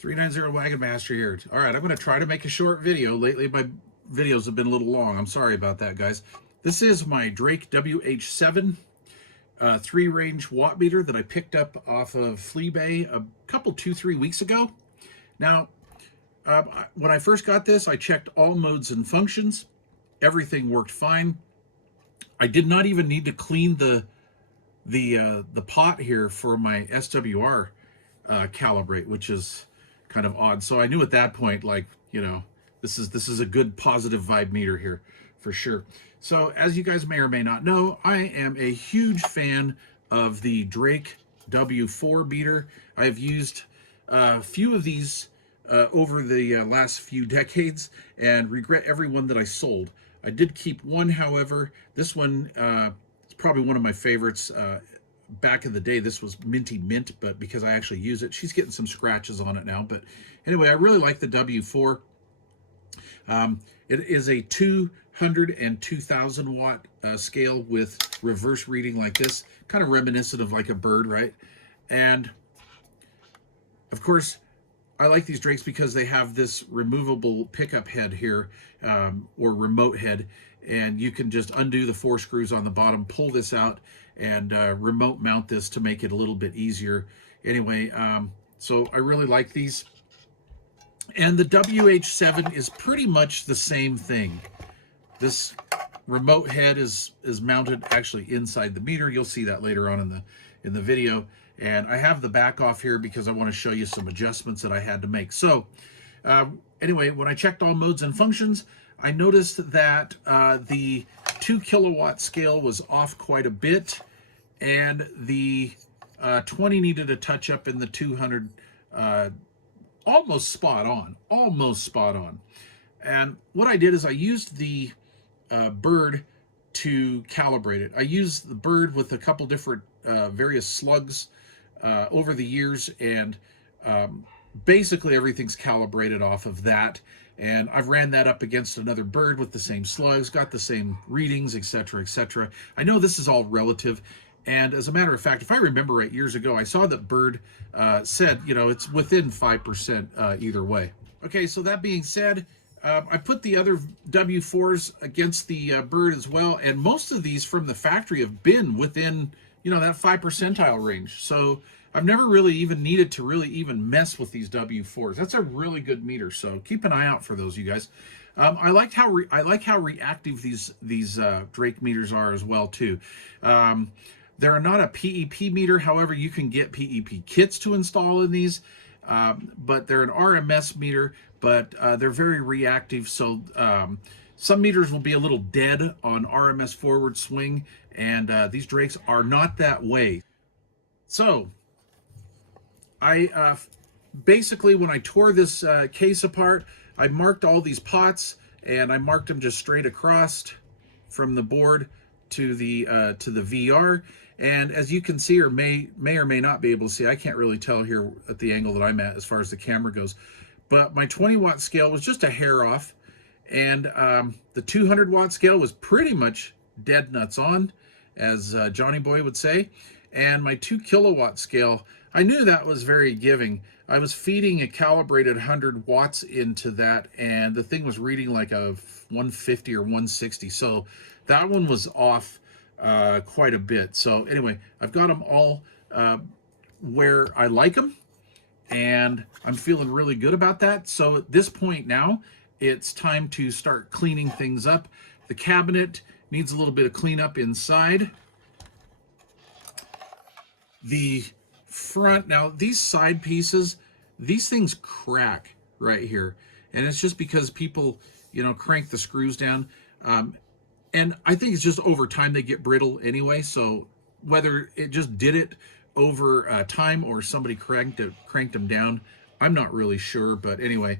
390 Wagon Master here. All right, I'm going to try to make a short video. Lately, my videos have been a little long. I'm sorry about that, guys. This is my Drake WH7 3-range Wattmeter that I picked up off of Fleabay a couple, 2-3 weeks ago. Now, when I first got this, I checked all modes and functions. Everything worked fine. I did not even need to clean the pot here for my SWR calibrate, which is kind of odd. So I knew at that point, like, you know, this is a good positive vibe meter here for sure. So as you guys may or may not know, I am a huge fan of the Drake W4 meter. I've used a few of these over the last few decades and regret every one that I sold. I did keep one, however. This one is probably one of my favorites. Back in the day, this was minty mint, but because I actually use it, she's getting some scratches on it now. But anyway, I really like the W4. It is a 200 and 2000 watt scale with reverse reading like this, kind of reminiscent of like a bird, right? And of course, I like these Drakes because they have this removable pickup head here, or remote head, and you can just undo the 4 screws on the bottom, pull this out, and remote mount this to make it a little bit easier. Anyway, so I really like these. And the WH7 is pretty much the same thing. This remote head is mounted actually inside the meter. You'll see that later on in the video. And I have the back off here because I want to show you some adjustments that I had to make. So anyway, when I checked all modes and functions, I noticed that the 2 kilowatt scale was off quite a bit, and the 20 needed a touch up, in the 200 almost spot on. And what I did is I used the bird to calibrate it. I used the bird with a couple different various slugs over the years, and basically everything's calibrated off of that. And I've ran that up against another bird with the same slugs, got the same readings, etc., etc. I know this is all relative. And as a matter of fact, if I remember right, years ago, I saw that bird said, you know, it's within 5% either way. Okay, so that being said, I put the other W4s against the bird as well. And most of these from the factory have been within, you know, that 5 percentile range. So I've never really even needed to really even mess with these W4s. That's a really good meter, so keep an eye out for those, you guys. I like how reactive these Drake meters are as well too. They're not a PEP meter, however, you can get PEP kits to install in these, but they're an RMS meter, but they're very reactive. So some meters will be a little dead on RMS forward swing, and these Drakes are not that way. So I basically, when I tore this case apart, I marked all these pots, and I marked them just straight across from the board to the VR. And as you can see, or may or may not be able to see, I can't really tell here at the angle that I'm at as far as the camera goes, but my 20 watt scale was just a hair off, and the 200 watt scale was pretty much dead nuts on, as Johnny Boy would say. And my 2 kilowatt scale, I knew that was very giving. I was feeding a calibrated 100 watts into that, and the thing was reading like a 150 or 160. So that one was off quite a bit. So anyway, I've got them all where I like them, and I'm feeling really good about that. So at this point now, it's time to start cleaning things up. The cabinet needs a little bit of cleanup inside. The front, now these side pieces, these things crack right here, and it's just because people, you know, crank the screws down, and I think it's just over time they get brittle anyway. So whether it just did it over time or somebody cranked them down, I'm not really sure. But anyway,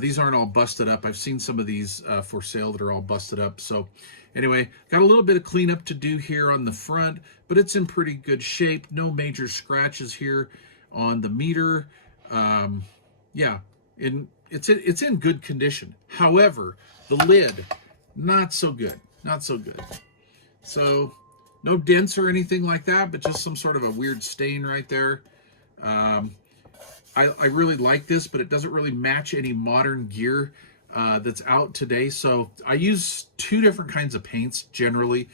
these aren't all busted up. I've seen some of these for sale that are all busted up. So anyway, got a little bit of cleanup to do here on the front, but it's in pretty good shape. No major scratches here on the meter. Yeah, it's in good condition. However, the lid, not so good. Not so good. So no dents or anything like that, but just some sort of a weird stain right there. I really like this, but it doesn't really match any modern gear that's out today. So I use two different kinds of paints generally.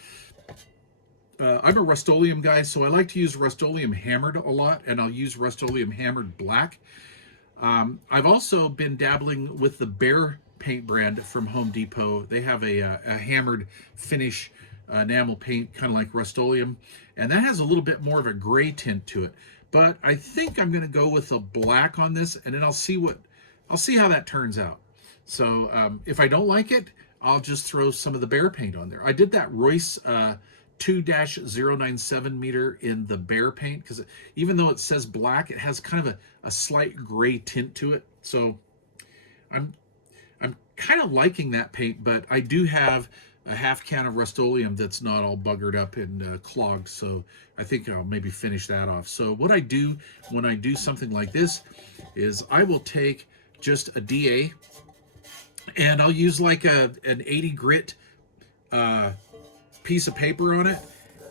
I'm a Rust-Oleum guy, so I like to use Rust-Oleum Hammered a lot, and I'll use Rust-Oleum Hammered Black. I've also been dabbling with the Bear paint brand from Home Depot. They have a hammered finish enamel paint, kind of like Rust-Oleum, and that has a little bit more of a gray tint to it. But I think I'm going to go with a black on this, and then I'll see how that turns out. So if I don't like it, I'll just throw some of the Bear paint on there. I did that Royce 2-097 meter in the Bear paint because even though it says black, it has kind of a slight gray tint to it. So I'm kind of liking that paint, but I do have a half can of Rust-Oleum that's not all buggered up and clogged, so I think I'll maybe finish that off. So what I do when I do something like this is I will take just a DA and I'll use like an 80 grit piece of paper on it,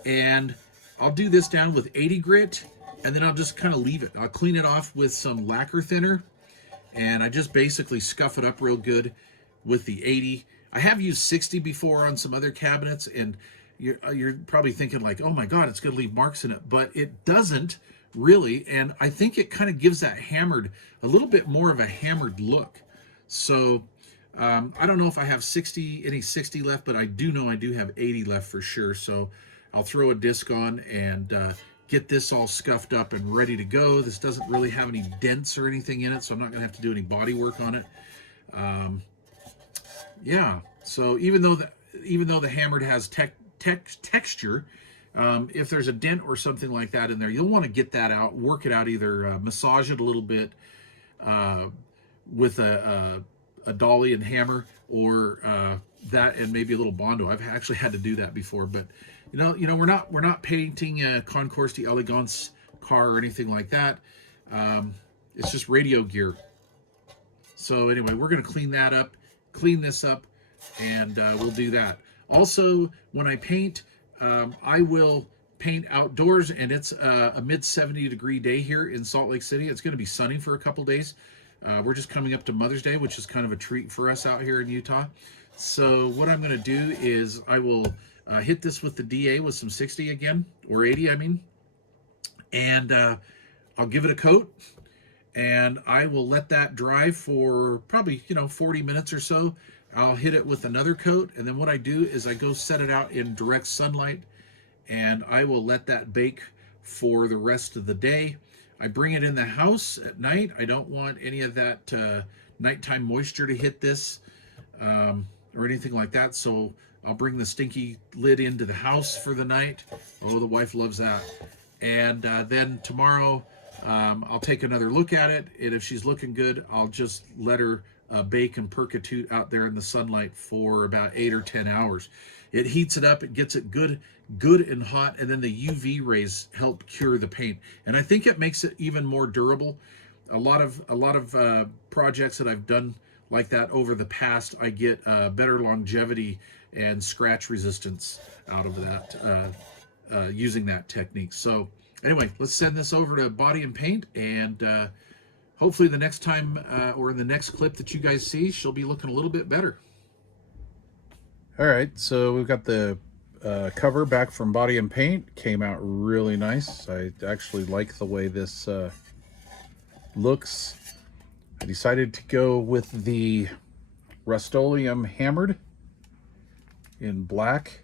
and I'll do this down with 80 grit, and then I'll just kind of leave it. I'll clean it off with some lacquer thinner, and I just basically scuff it up real good with the 80. I have used 60 before on some other cabinets, and you're probably thinking like, oh my god, it's going to leave marks in it, but it doesn't really, and I think it kind of gives that hammered, a little bit more of a hammered look. So I don't know if I have any 60 left, but I do know I do have 80 left for sure. So I'll throw a disc on and get this all scuffed up and ready to go. This doesn't really have any dents or anything in it, so I'm not going to have to do any body work on it. Yeah, so even though the hammered has texture, if there's a dent or something like that in there, you'll want to get that out, work it out, either massage it a little bit with a dolly and hammer, or that and maybe a little Bondo. I've actually had to do that before, but you know, we're not painting a Concours d'Elegance car or anything like that. It's just radio gear. So anyway, we're gonna clean this up, and we'll do that. Also, when I paint, I will paint outdoors, and it's a mid 70-degree day here in Salt Lake City. It's going to be sunny for a couple days. We're just coming up to Mother's Day, which is kind of a treat for us out here in Utah. So what I'm going to do is I will hit this with the DA with some 60 again, or 80, I mean, and I'll give it a coat, and I will let that dry for probably 40 minutes or so. I'll hit it with another coat, and then what I do is I go set it out in direct sunlight, and I will let that bake for the rest of the day. I bring it in the house at night. I don't want any of that nighttime moisture to hit this or anything like that, so I'll bring the stinky lid into the house for the night. Oh, the wife loves that. And then tomorrow I'll take another look at it, and if she's looking good, I'll just let her bake and percutute out there in the sunlight for about 8 or 10 hours. It heats it up, it gets it good and hot, and then the UV rays help cure the paint, and I think it makes it even more durable. A lot of projects that I've done like that over the past, I get better longevity and scratch resistance out of that using that technique. So anyway, let's send this over to Body and Paint, and hopefully the next time or in the next clip that you guys see, she'll be looking a little bit better. All right, so we've got the cover back from Body and Paint. Came out really nice. I actually like the way this looks. I decided to go with the Rust-Oleum Hammered in black,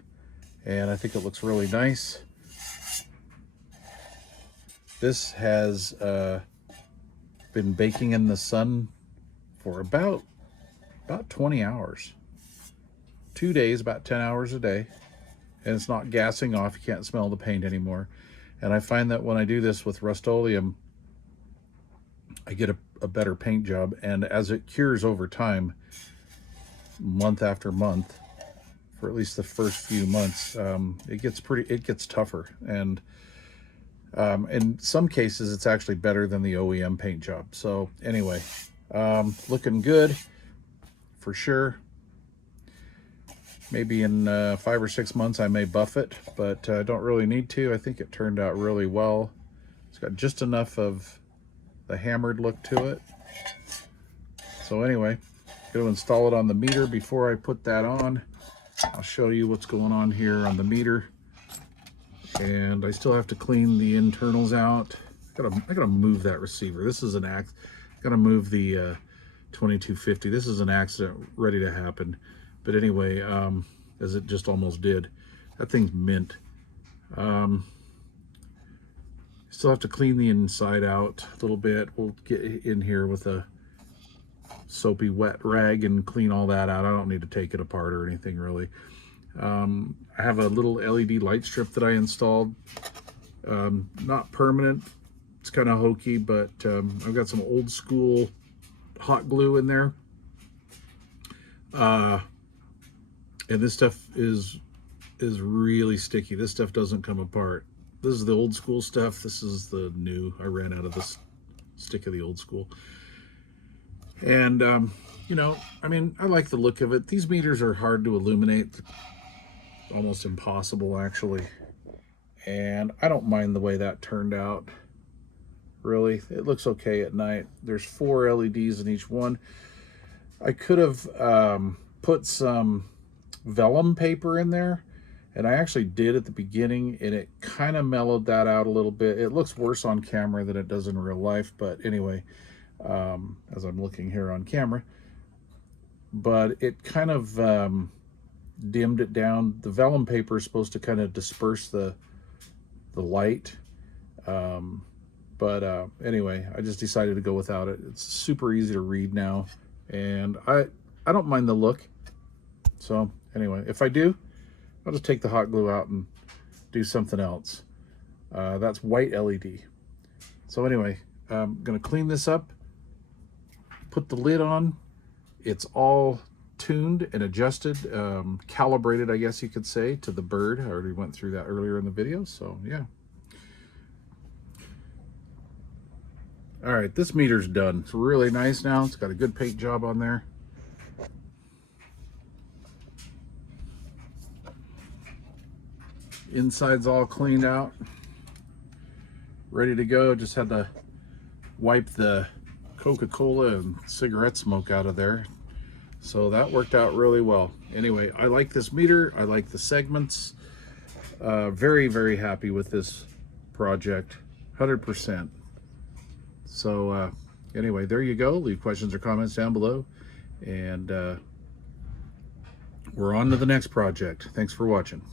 and I think it looks really nice. This has been baking in the sun for about 20 hours. 2 days, about 10 hours a day, and it's not gassing off. You can't smell the paint anymore. And I find that when I do this with Rust-Oleum, I get a better paint job, and as it cures over time, month after month, for at least the first few months, it gets tougher, and in some cases it's actually better than the OEM paint job. So anyway, looking good for sure. Maybe in 5 or 6 months I may buff it, but I don't really need to. I think it turned out really well. It's got just enough of the hammered look to it. So anyway, going to install it on the meter. Before I put that on, I'll show you what's going on here on the meter. And I still have to clean the internals out. I gotta move that receiver. This is an gotta move the 2250. This is an accident ready to happen. But anyway, as it just almost did. That thing's mint. Still have to clean the inside out a little bit. We'll get in here with a soapy wet rag and clean all that out. I don't need to take it apart or anything really. I have a little LED light strip that I installed. Not permanent. It's kind of hokey, but I've got some old school hot glue in there. And this stuff is really sticky. This stuff doesn't come apart. This is the old school stuff. This is the new. I ran out of this stick of the old school. And, you know, I mean, I like the look of it. These meters are hard to illuminate. Almost impossible, actually. And I don't mind the way that turned out. Really, it looks okay at night. There's 4 LEDs in each one. I could have put some vellum paper in there, and I actually did at the beginning, and it kind of mellowed that out a little bit. It looks worse on camera than it does in real life, but anyway, as I'm looking here on camera, but it kind of dimmed it down. The vellum paper is supposed to kind of disperse the light, but anyway, I just decided to go without it. It's super easy to read now, and I don't mind the look. So anyway, if I do, I'll just take the hot glue out and do something else. That's white LED. So anyway, I'm gonna clean this up, put the lid on. It's all tuned and adjusted, calibrated, I guess you could say, to the bird. I already went through that earlier in the video, so yeah. All right, this meter's done. It's really nice now. It's got a good paint job on there. Inside's all cleaned out, ready to go. Just had to wipe the Coca-Cola and cigarette smoke out of there. So that worked out really well. Anyway, I like this meter. I like the segments. Very, very happy with this project, 100%. So anyway, there you go. Leave questions or comments down below. And we're on to the next project. Thanks for watching.